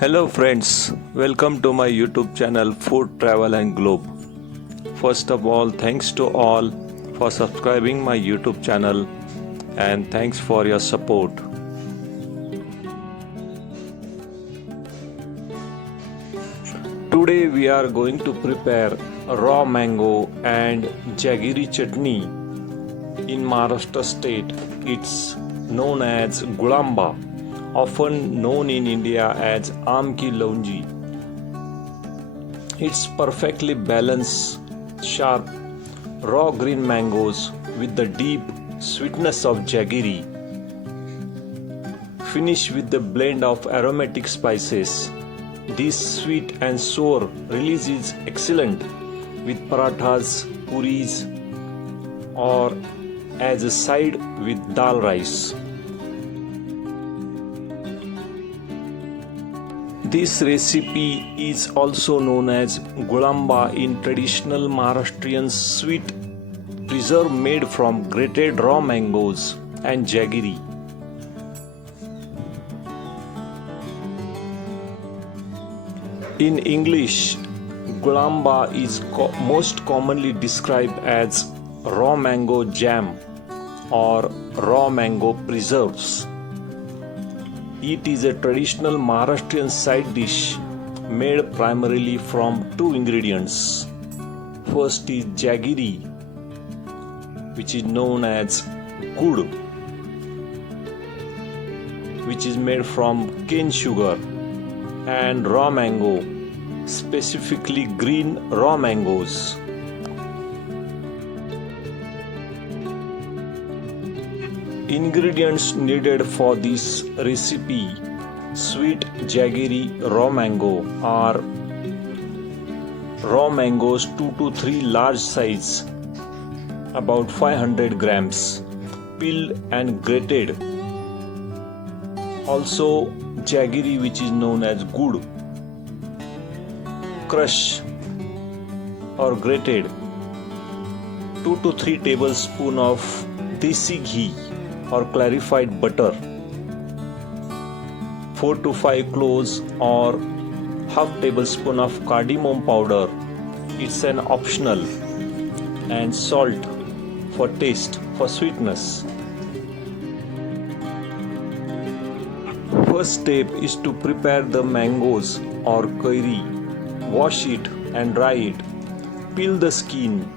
Hello friends, welcome to my YouTube channel Food Travel and Globe. First of all, thanks to all for subscribing my YouTube channel and thanks for your support. Today we are going to prepare raw mango and jaggery chutney in Maharashtra state. It's known as Gulamba, often known in India as Aam Ki Chunda. It's perfectly balanced, sharp, raw green mangoes with the deep sweetness of jaggery, finished with the blend of aromatic spices. This sweet and sour release is excellent with parathas, puris, or as a side with dal rice. This recipe is also known as Gulamba in traditional Maharashtrian sweet preserve made from grated raw mangoes and jaggery. In English, Gulamba is most commonly described as raw mango jam or raw mango preserves. It is a traditional Maharashtrian side dish made primarily from two ingredients. First is jaggery, which is known as gur, which is made from cane sugar, and raw mango, specifically green raw mangoes. Ingredients needed for this recipe: sweet jaggery raw mango are raw mangoes 2 to 3 large size, about 500 grams, peeled and grated. Also jaggery, which is known as gur, crush or grated. 2 to 3 tablespoons of desi ghee or clarified butter, 4 to 5 cloves or half tablespoon of cardamom powder, it's an optional, and salt for taste, for sweetness. First step is to prepare the mangoes or kairi. Wash it and dry it. Peel the skin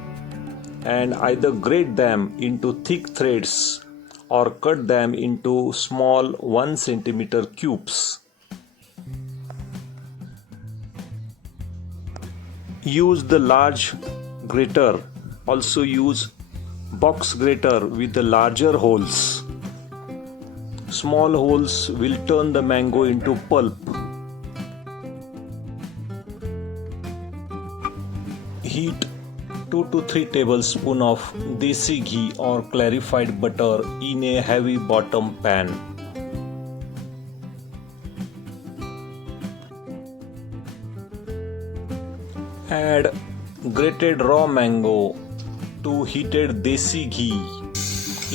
and either grate them into thick threads or cut them into small 1 centimeter cubes. Use the large grater. Also use box grater with the larger holes. Small holes will turn the mango into pulp. Heat 2 to 3 tablespoons of desi ghee or clarified butter in a heavy bottom pan. Add grated raw mango to heated desi ghee.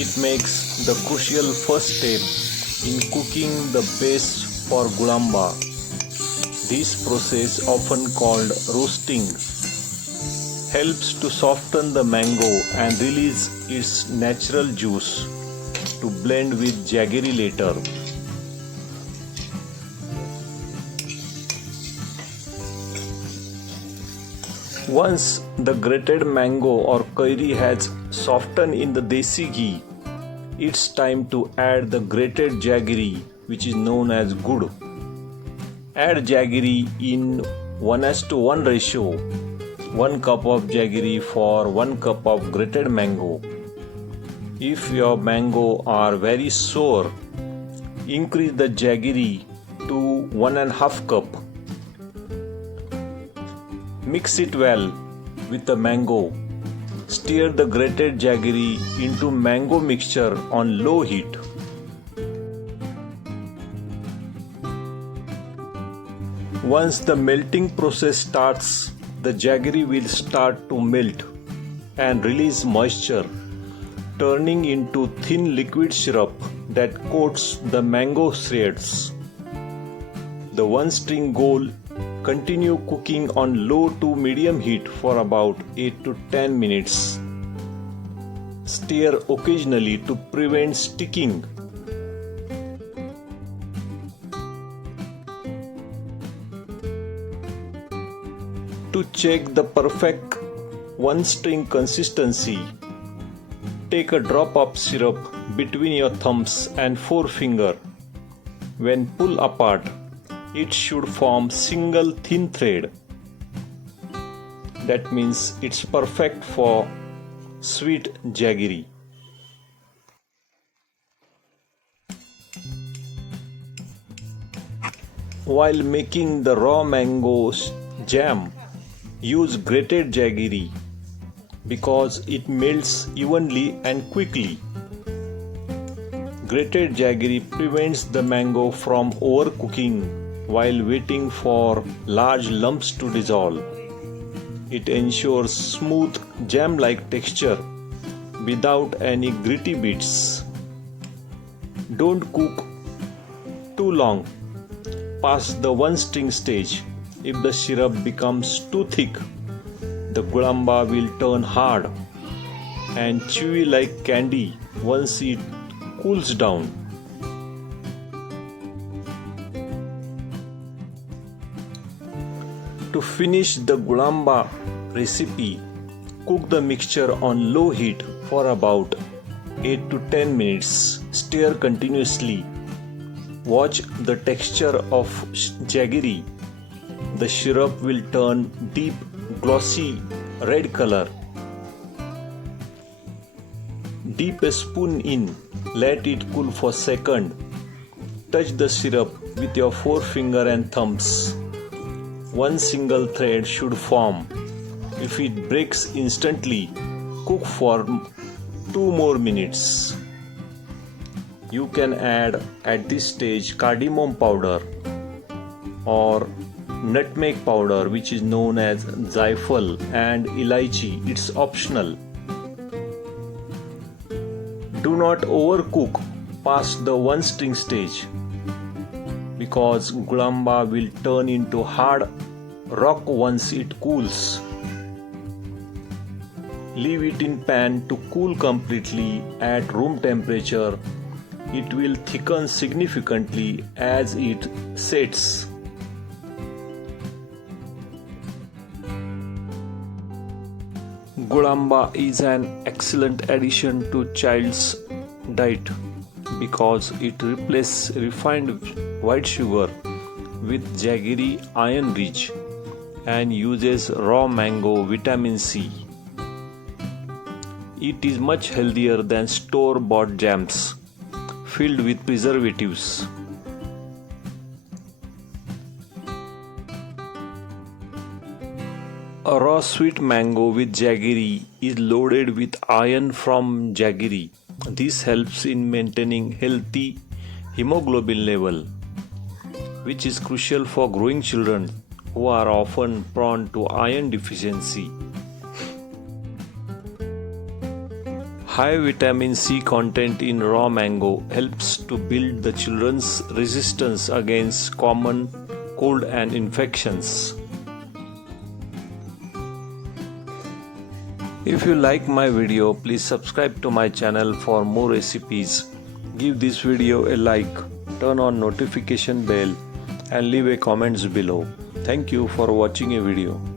It makes the crucial first step in cooking the base for Gulamba. This process, often called roasting, helps to soften the mango and release its natural juice to blend with jaggery later. Once the grated mango or kairi has softened in the desi ghee, it's time to add the grated jaggery, which is known as gur. Add jaggery in 1:1 ratio. 1 cup of jaggery for 1 cup of grated mango. If your mango are very sour, increase the jaggery to 1.5 cup. Mix it well with the mango. Stir the grated jaggery into mango mixture on low heat. Once the melting process starts, the jaggery will start to melt and release moisture, turning into thin liquid syrup that coats the mango shreds. the one string goal. Continue cooking on low to medium heat for about 8 to 10 minutes. Stir occasionally to prevent sticking. To check the perfect one string consistency, take a drop of syrup between your thumbs and forefinger. When pulled apart, it should form single thin thread. That means it's perfect for sweet jaggery. While making the raw mangoes jam, use grated jaggery because it melts evenly and quickly. Grated jaggery prevents the mango from overcooking while waiting for large lumps to dissolve. It ensures smooth jam-like texture without any gritty bits. Don't cook too long past the one string stage. If the syrup becomes too thick, the gulamba will turn hard and chewy like candy once it cools down. To finish the Gulamba recipe, cook the mixture on low heat for about 8 to 10 minutes. Stir continuously. Watch the texture of jaggery. The syrup will turn deep glossy red color. Dip a spoon in. Let it cool for a second. Touch the syrup with your forefinger and thumbs. One single thread should form. If it breaks instantly, cook for 2 more minutes. You can add at this stage cardamom powder or nutmeg powder, which is known as zaifal, and elaichi. It's optional. Do not overcook past the one string stage because gulamba will turn into hard rock once it cools. Leave it in pan to cool completely at room temperature. It will thicken significantly as it sets. Gulamba is an excellent addition to child's diet because it replaces refined white sugar with jaggery, iron rich, and uses raw mango vitamin C. It is much healthier than store-bought jams filled with preservatives. A raw sweet mango with jaggery is loaded with iron from jaggery. This helps in maintaining healthy hemoglobin level, which is crucial for growing children who are often prone to iron deficiency. High vitamin C content in raw mango helps to build the children's resistance against common cold and infections. If you like my video, please subscribe to my channel for more recipes. Give this video a like, turn on notification bell and leave a comments below. Thank you for watching a video.